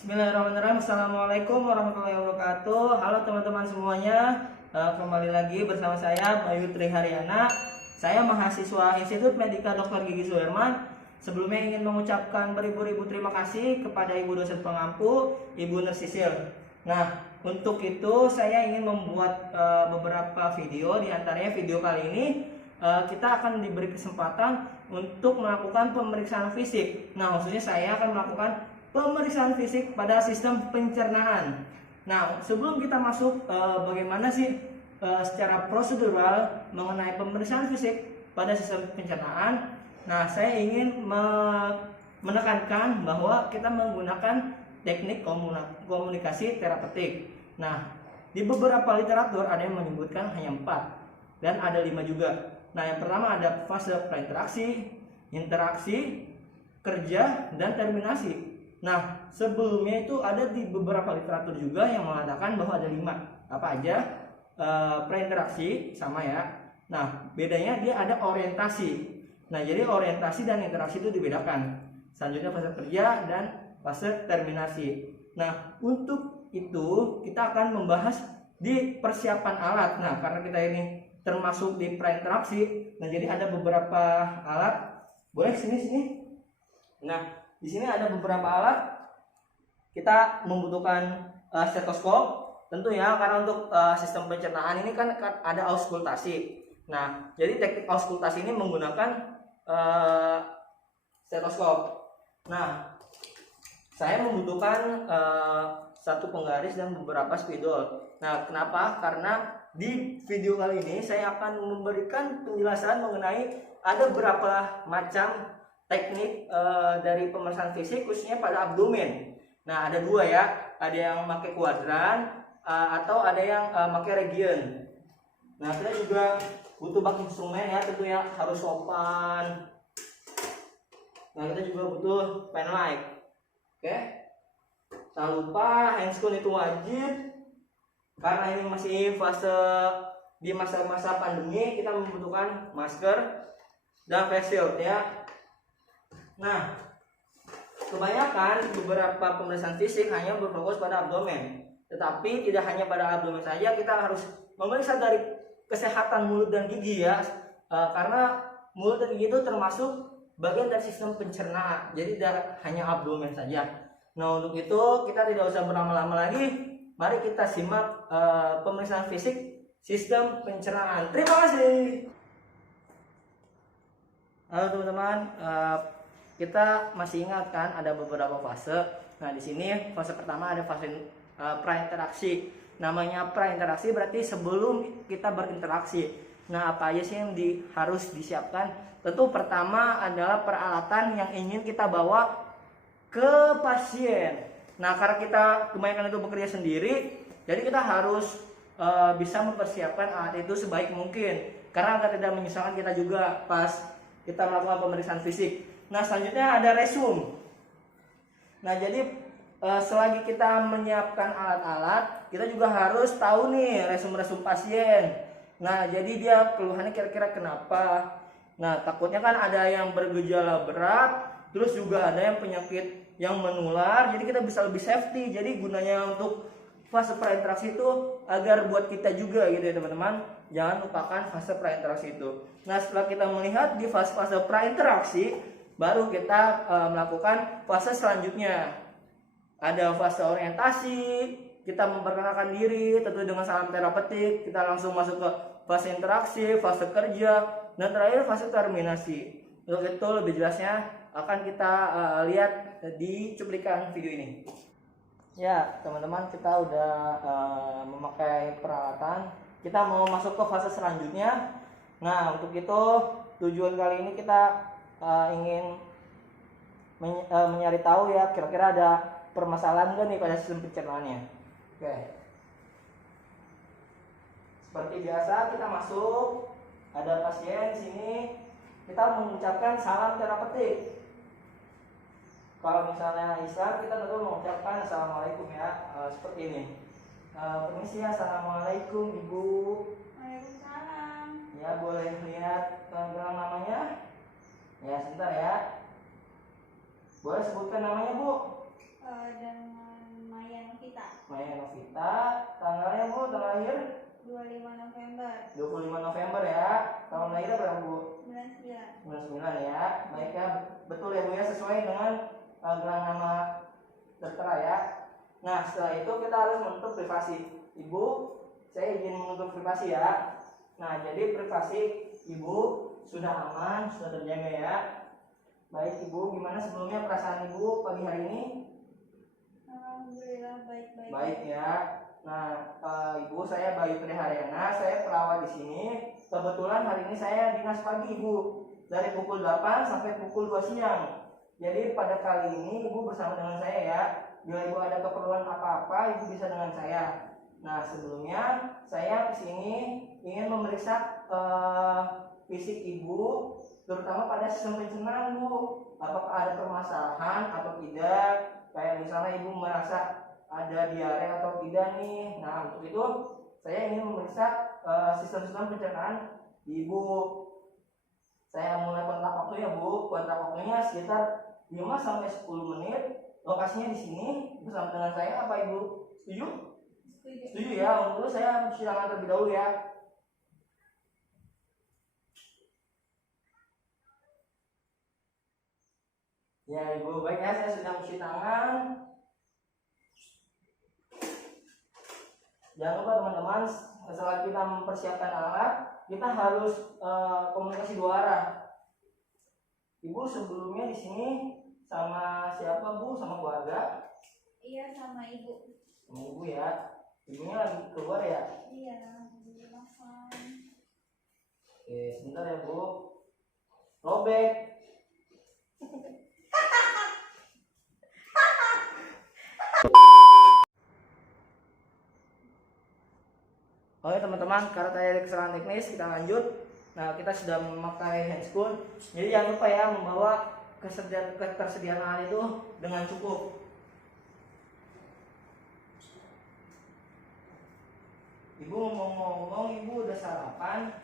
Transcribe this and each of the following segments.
Bismillahirrahmanirrahim. Assalamualaikum warahmatullahi wabarakatuh. Halo teman-teman semuanya. Kembali lagi bersama saya Bayu Triharyana. Saya mahasiswa Institut Medika Dr. Gigi Suherman. Sebelumnya ingin mengucapkan beribu-ribu terima kasih kepada Ibu dosen pengampu, Ibu Nersisil. Nah, untuk itu saya ingin membuat beberapa video. Di antaranya video kali ini kita akan diberi kesempatan untuk melakukan pemeriksaan fisik. Nah, khususnya saya akan melakukan pemeriksaan fisik pada sistem pencernaan. Nah, sebelum kita masuk bagaimana sih secara prosedural mengenai pemeriksaan fisik pada sistem pencernaan. Nah, saya ingin menekankan bahwa kita menggunakan teknik komunikasi terapeutik. Nah, di beberapa literatur ada yang menyebutkan hanya 4 dan ada 5 juga. Nah, yang pertama ada fase prainteraksi, interaksi, kerja, dan terminasi. Nah, sebelumnya itu ada di beberapa literatur juga yang mengatakan bahwa ada 5. Apa aja? Prainteraksi sama ya. Nah, bedanya dia ada orientasi. Nah, jadi orientasi dan interaksi itu dibedakan. Selanjutnya fase kerja dan fase terminasi. Nah, untuk itu kita akan membahas di persiapan alat. Nah, karena kita ini termasuk di prainteraksi, nah jadi ada beberapa alat. Boleh sini. Nah, di sini ada beberapa alat. Kita membutuhkan stetoskop, tentu ya, karena untuk sistem pencernaan ini kan ada auskultasi. Nah, jadi teknik auskultasi ini menggunakan stetoskop. Nah, saya membutuhkan satu penggaris dan beberapa spidol. Nah, kenapa? Karena di video kali ini saya akan memberikan penjelasan mengenai ada beberapa macam teknik dari pemeriksaan fisik khususnya pada abdomen. Nah, ada 2 ya, ada yang pakai kuadran atau ada yang pakai region. Nah, kita juga butuh bak instrumen ya, tentunya harus sopan. Nah, kita juga butuh pen light. Oke. Jangan lupa handscoon itu wajib karena ini masih di masa-masa pandemi, kita membutuhkan masker dan face shield ya. Nah, kebanyakan beberapa pemeriksaan fisik hanya berfokus pada abdomen. Tetapi tidak hanya pada abdomen saja, kita harus memeriksa dari kesehatan mulut dan gigi ya. Karena mulut dan gigi itu termasuk bagian dari sistem pencernaan. Jadi tidak hanya abdomen saja. Nah, untuk itu kita tidak usah berlama-lama lagi. Mari kita simak pemeriksaan fisik sistem pencernaan. Terima kasih. Halo teman-teman, kita masih ingat kan ada beberapa fase. Nah, di sini fase pertama ada fase prainteraksi. Namanya prainteraksi berarti sebelum kita berinteraksi. Nah, apa aja sih yang harus disiapkan? Tentu pertama adalah peralatan yang ingin kita bawa ke pasien. Nah, karena kita kebanyakan itu bekerja sendiri, jadi kita harus bisa mempersiapkan alat itu sebaik mungkin. Karena agar tidak menyusahkan kita juga pas kita melakukan pemeriksaan fisik. Nah, selanjutnya ada resum. Nah, jadi selagi kita menyiapkan alat-alat, kita juga harus tahu nih resum-resum pasien. Nah, jadi dia keluhannya kira-kira kenapa. Nah, takutnya kan ada yang bergejala berat, terus juga ada yang penyakit yang menular, jadi kita bisa lebih safety. Jadi gunanya untuk fase prainteraksi itu agar buat kita juga gitu ya teman-teman. Jangan lupakan fase prainteraksi itu. Nah, setelah kita melihat di fase-fase prainteraksi, baru kita melakukan fase selanjutnya. Ada fase orientasi, kita memperkenalkan diri tentu dengan salam terapeutik. Kita langsung masuk ke fase interaksi, fase kerja, dan terakhir fase terminasi. Untuk itu lebih jelasnya akan kita lihat di cuplikan video ini. Ya teman-teman, kita udah memakai peralatan. Kita mau masuk ke fase selanjutnya. Nah, untuk itu tujuan kali ini kita ingin mencari tahu ya, kira-kira ada permasalahan nggak nih pada sistem pencernaannya. Oke. Seperti biasa kita masuk, ada pasien di sini, kita mengucapkan salam terapeutik. Kalau misalnya Islam, kita tentu mengucapkan assalamualaikum ya, seperti ini. Permisi, assalamualaikum ibu. Waalaikumsalam. Ya, boleh lihat gelang namanya? Ya, sebentar ya. Boleh sebutkan namanya, Bu? Dan lahir? 25 November. 25 November ya. Tahun lahirnya berapa Bu? 99. 99 ya. Baik ya, betul ya Bu ya, sesuai dengan gelang nama tertera ya. Nah setelah itu kita harus menutup privasi. Ibu, saya izin menutup privasi ya. Nah jadi privasi Ibu sudah aman, sudah terjaga ya. Baik Ibu, gimana sebelumnya perasaan Ibu pagi hari ini? Alhamdulillah baik-baik. Baik ya. Nah, Ibu, saya Bayu Triharyana, saya perawat di sini. Kebetulan hari ini saya dinas pagi, Ibu, dari pukul 8 sampai pukul 2 siang. Jadi pada kali ini Ibu bersama dengan saya ya. Bila Ibu ada keperluan apa-apa, Ibu bisa dengan saya. Nah, sebelumnya saya kesini ingin memeriksa fisik Ibu, terutama pada sistem pencernaan, Bu. Apakah ada permasalahan atau tidak? Kayak misalnya Ibu merasa ada diare atau tidak nih. Nah, untuk itu saya ingin memeriksa sistem-sistem pencernaan di Ibu. Saya mulai kontak waktu ya Bu. Kontak waktunya sekitar 5 sampai 10 menit. Lokasinya di sini bersama dengan saya. Apa Ibu setuju? Setuju ya. Untuk itu saya silakan terlebih dahulu ya. Ya Ibu, baik ya, saya sudah mencuci tangan. Jangan lupa teman-teman, setelah kita mempersiapkan alat, kita harus komunikasi dua arah. Ibu sebelumnya di sini sama siapa Bu? Sama keluarga? Iya, sama ibu. Sama Ibu ya. Ibunya lagi keluar ya? Iya, lagi makan. Oke, sebentar ya Bu. Robek. Oke teman-teman, karena tadi ada kesalahan teknis, kita lanjut. Nah, kita sudah memakai handscoon. Jadi jangan lupa ya membawa ketersediaan alat itu dengan cukup. Ibu ngomong-ngomong, Ibu udah sarapan?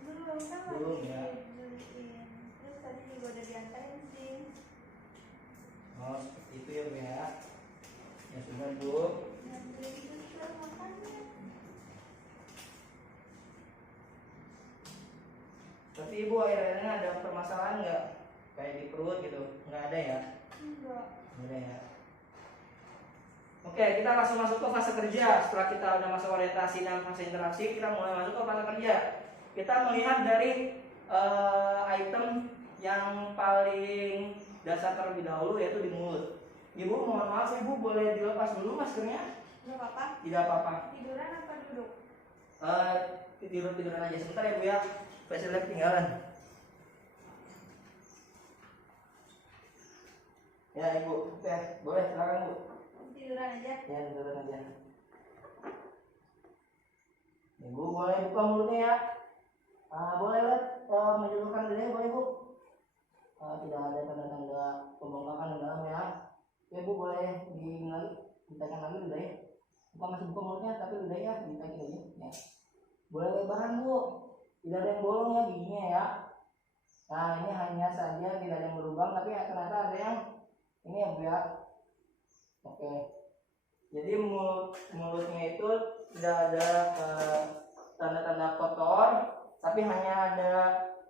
Belum kan? Belum ya. Terus tadi juga udah diantarin sih. Oh, seperti itu ya Bu ya. Ya sudah Bu. Nanti juga makannya. Tapi Ibu akhir-akhir ini ada permasalahan nggak? Kayak di perut gitu? Nggak ada ya? Enggak. Nggak ada ya. Oke, kita langsung masuk ke fase kerja. Setelah kita udah masuk orientasi dan fase interaksi, kita mulai masuk ke fase kerja. Kita melihat dari item yang paling dasar terlebih dahulu, yaitu di mulut. Ibu, mohon maaf Ibu, boleh dilepas dulu maskernya? Enggak apa-apa. Tidak apa-apa. Tiduran apa duduk? Tiduran aja sebentar ya Bu ya. Facial lab tinggalan. Ya Ibu, oke, boleh silakan Bu. Tiduran aja. Ya, tiduran aja. Ibu boleh buka mulutnya ya. Boleh lihat menjulurkan lidahnya, boleh Bu. Tidak ada tanda-tanda pembengkakan di dalam ya. Oke Bu, boleh ditekan lagi lidahnya. Masih buka mulutnya, tapi lidahnya ditekan aja. Ya. Boleh lebaran Bu. Tidak ada yang bolong ya giginya ya. Nah ini hanya saja tidak ada yang berlubang, tapi ternyata ada yang ini ya Bu ya. Oke. Jadi mulutnya itu tidak ada tanda-tanda kotor, tapi hanya ada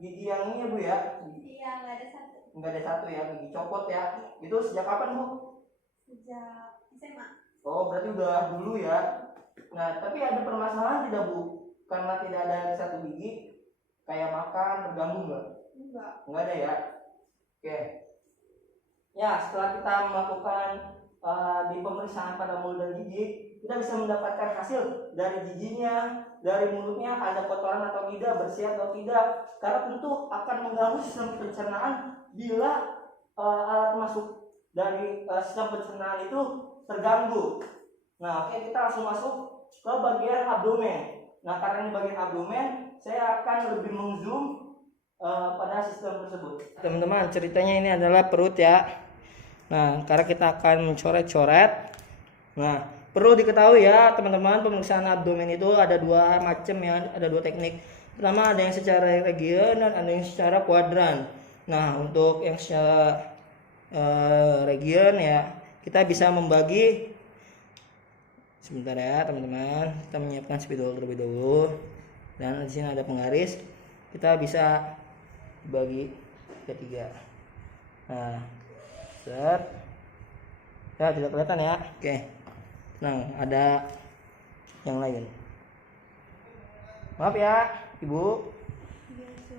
gigi yang ini ya Bu ya. Iya, nggak ada satu. Nggak ada satu ya, gigi copot ya. Itu sejak kapan Bu? Sejak SMA. Oh berarti udah dulu ya. Nah tapi ada permasalahan tidak Bu? Karena tidak ada satu gigi, kayak makan terganggu nggak? Nggak ada ya. Oke. Ya setelah kita melakukan di pemeriksaan pada mulut dan gigi, kita bisa mendapatkan hasil dari giginya, dari mulutnya ada kotoran atau tidak, bersih atau tidak. Karena tentu akan mengganggu sistem pencernaan bila alat masuk dari sistem pencernaan itu terganggu. Nah, oke, kita langsung masuk ke bagian abdomen. Nah, karena ini bagian abdomen, saya akan lebih mengzoom pada sistem tersebut. Teman-teman, ceritanya ini adalah perut ya. Nah, karena kita akan mencoret-coret. Nah, perlu diketahui ya, teman-teman, pemeriksaan abdomen itu ada dua macam ya, ada dua teknik. Pertama ada yang secara region dan ada yang secara kuadran. Nah, untuk yang secara region ya, kita bisa membagi Sebentar ya teman-teman, kita menyiapkan spidol terlebih dahulu. Dan di sini ada penggaris, kita bisa bagi ketiga. Nah, set. Ya, tidak kelihatan ya. Oke. Nah, ada yang lain. Maaf ya, Ibu. Yesus.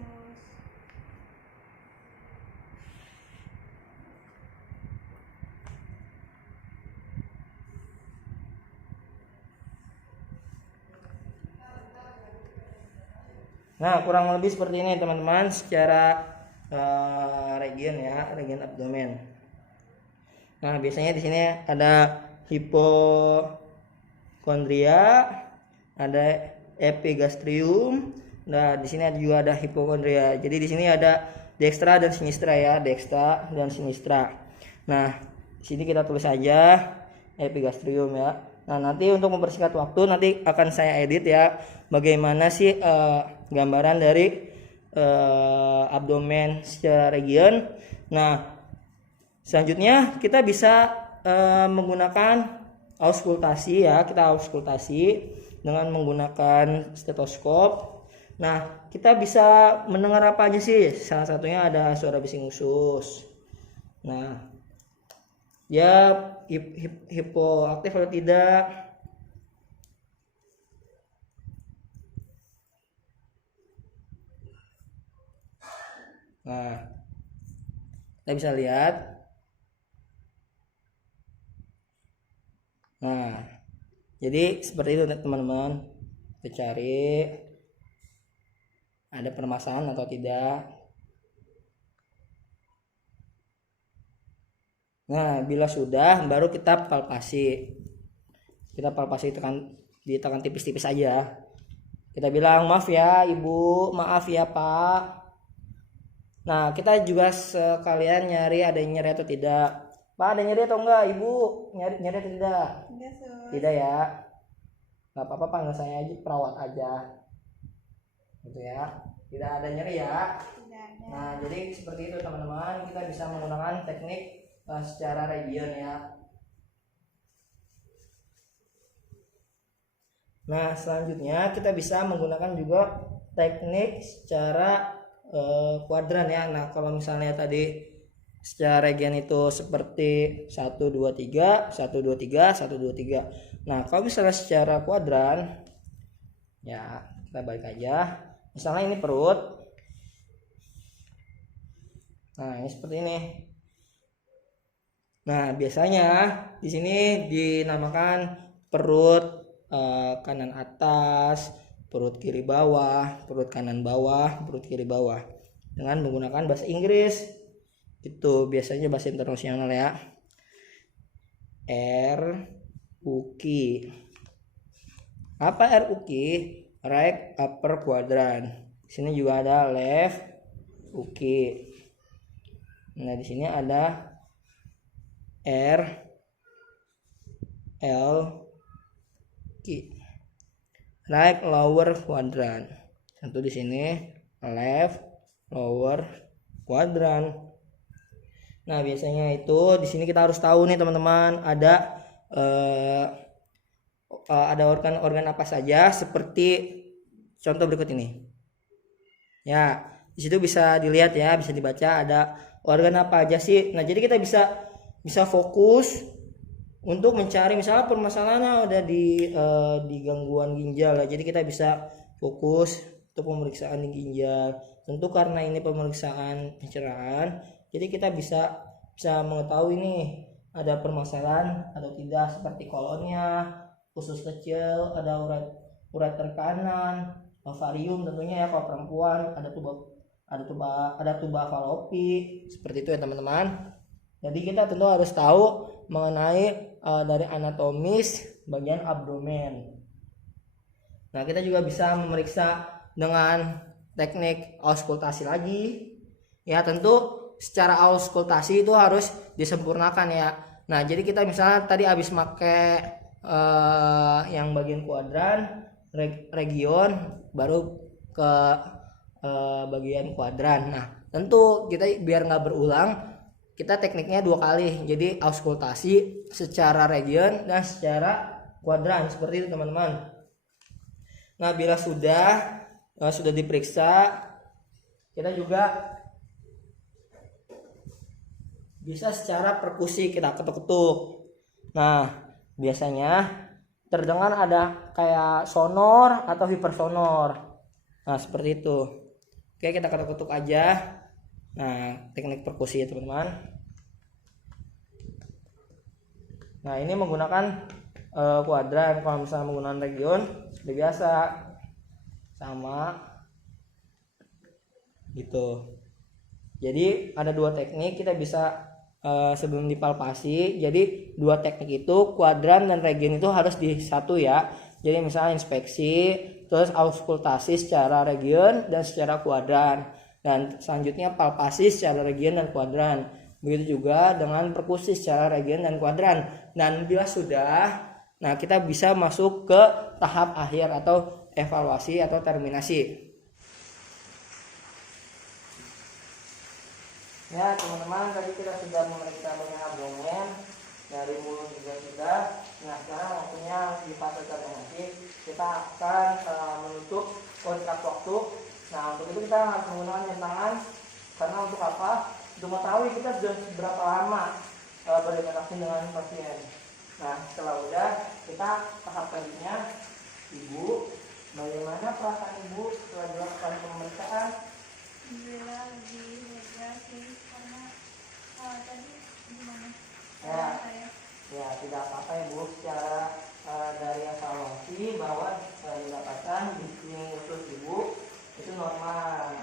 Nah, kurang lebih seperti ini teman-teman secara region ya, region abdomen. Nah, biasanya di sini ada hipokondria, ada epigastrium. Nah, di sini juga ada hipokondria. Jadi di sini ada dextra dan sinistra ya, dextra dan sinistra. Nah, di sini kita tulis aja epigastrium ya. Nah, nanti untuk mempersingkat waktu nanti akan saya edit ya bagaimana sih gambaran dari abdomen secara region. Nah, selanjutnya kita bisa menggunakan auskultasi ya. Kita auskultasi dengan menggunakan stetoskop. Nah, kita bisa mendengar apa aja sih? Salah satunya ada suara bising usus. Nah, ya hipoaktif atau tidak. Nah, kita bisa lihat. Nah, jadi seperti itu teman-teman. Kita cari ada permasalahan atau tidak. Nah, bila sudah baru kita palpasi. Kita palpasi ditekan tipis-tipis aja. Kita bilang maaf ya Ibu, maaf ya Pak. Nah, kita juga sekalian nyari ada nyeri atau tidak. Pak, ada nyeri atau enggak Ibu? Nyeri atau tidak? Yesus. Tidak ya. Nggak apa-apa, panggil saya aja perawat aja. Gitu ya. Tidak ada nyeri ya. Tidak ada. Nah, jadi seperti itu teman-teman. Kita bisa menggunakan teknik secara region ya. Nah, selanjutnya kita bisa menggunakan juga teknik secara kuadran ya. Nah, kalau misalnya tadi secara region itu seperti 1 2 3, 1 2 3, 1 2 3. Nah, kalau misalnya secara kuadran ya, kita balik aja. Misalnya ini perut. Nah, ini seperti ini. Nah, biasanya di sini dinamakan perut kanan atas, perut kiri bawah, perut kanan bawah, perut kiri bawah dengan menggunakan bahasa Inggris. Itu biasanya bahasa internasional ya. RUQ. Apa RUQ? Right upper quadrant. Di sini juga ada left UK. Nah, di sini ada RLQ. Right lower quadrant. Tentu di sini left lower quadrant. Nah, biasanya itu di sini kita harus tahu nih teman-teman, ada organ-organ apa saja seperti contoh berikut ini. Ya, di situ bisa dilihat ya, bisa dibaca ada organ apa aja sih. Nah, jadi kita bisa fokus untuk mencari misalnya permasalahannya ada di gangguan ginjal ya. Jadi kita bisa fokus untuk pemeriksaan di ginjal. Tentu karena ini pemeriksaan pencerahan, jadi kita bisa mengetahui nih ada permasalahan atau tidak seperti kolonnya, usus kecil, ada ureter kanan, ovarium tentunya ya kalau perempuan, ada tuba falopi, seperti itu ya teman-teman. Jadi kita tentu harus tahu mengenai dari anatomis bagian abdomen. Nah, kita juga bisa memeriksa dengan teknik auskultasi lagi. Ya, tentu secara auskultasi itu harus disempurnakan ya. Nah, jadi kita misalnya tadi habis pakai yang bagian kuadran, region, baru ke bagian kuadran. Nah, tentu kita biar nggak berulang, kita tekniknya 2 kali. Jadi auskultasi secara region dan secara kuadran seperti itu teman-teman. Nah, bila sudah diperiksa, kita juga bisa secara perkusi kita ketuk-ketuk. Nah, biasanya terdengar ada kayak sonor atau hipersonor. Nah, seperti itu. Oke, kita ketuk-ketuk aja. Nah, teknik perkusi ya teman-teman. Nah, ini menggunakan kuadran. Kalau misalnya menggunakan region sudah biasa sama gitu. Jadi ada dua teknik kita bisa sebelum dipalpasi. Jadi dua teknik itu kuadran dan region itu harus di satu ya. Jadi misalnya inspeksi, terus auskultasi secara region dan secara kuadran, dan selanjutnya palpasi secara region dan kuadran. Begitu juga dengan perkusi secara region dan kuadran. Dan bila sudah, nah kita bisa masuk ke tahap akhir atau evaluasi atau terminasi. Ya teman-teman, tadi kita sudah memeriksa banyak abdomen, dari mulut juga sudah. Nah sekarang waktunya di fase terminasi. Kita akan menutup kontrak waktu. Nah untuk itu kita harus menggunakan jam tangan. Karena untuk apa? Untuk mengetahui kita sudah berapa lama berinteraksi dengan pasien. Nah setelah udah, kita tahap selanjutnya. Ibu, bagaimana perasaan ibu setelah dilakukan pemeriksaan? Alhamdulillah lebih lega sih karena tadi gimana? Ya, ya tidak apa-apa ibu. Secara dari evaluasi bahwa didapatkan bising usus ibu itu normal.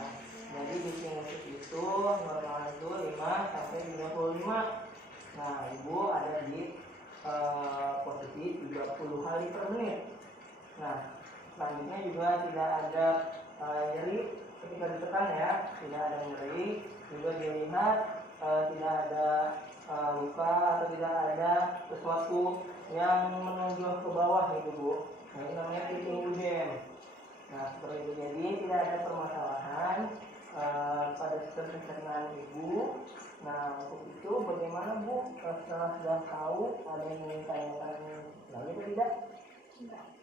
Jadi bising usus itu normal itu 5 sampai 35. Nah ibu ada di posisi 30 kali per menit. Nah selanjutnya juga tidak ada nyeri ketika ditekan ya, tidak ada nyeri. Juga dilihat tidak ada luka atau tidak ada sesuatu yang menonjol ke bawah gitu bu. Nah ini namanya titik udem. Nah seperti itu, jadi tidak ada permasalahan pada sistem pencernaan ibu. Nah untuk itu bagaimana bu, setelah sudah tahu ada yang ingin tanyakan lagi atau tidak?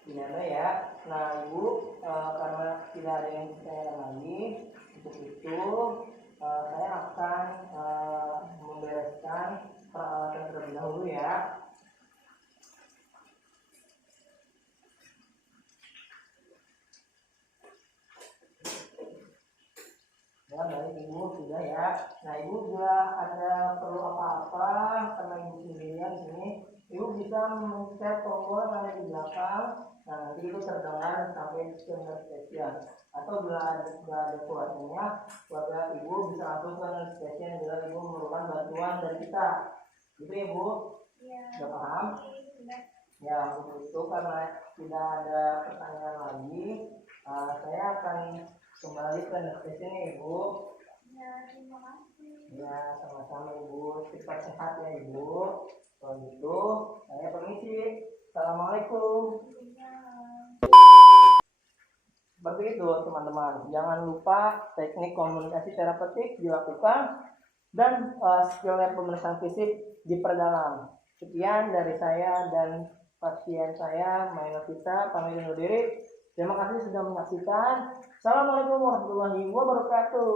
Tidak ada ya. Nah ibu, karena tidak ada yang ditanyakan lagi, untuk itu saya akan membereskan peralatan terlebih dahulu ya. Ya baik ibu, sudah ya. Nah ibu juga ada perlu apa-apa karena ibu sendirian di sini, ibu bisa mencet tombol yang ada di belakang. Nah nanti itu terdengar sampai ke station. Atau bila ada keluarganya, keluarga ibu bisa langsung ke station bila ibu memerlukan bantuan dari kita. Gitu ya bu? Iya. Sudah paham? Sudah. Ya untuk itu karena tidak ada pertanyaan lagi, saya akan kembali ke station ya ibu. Ya, terima kasih. Ya sama-sama ibu, cepat sehat ya ibu. Kalau gitu saya permisi. Assalamualaikum. Iya. Seperti itu teman-teman, jangan lupa teknik komunikasi terapeutik dilakukan dan skill pemeriksaan fisik diperdalam. Sekian dari saya dan pasien saya, Mainovita, pamit undur diri. Terima kasih sudah menyaksikan. Assalamualaikum warahmatullahi wabarakatuh.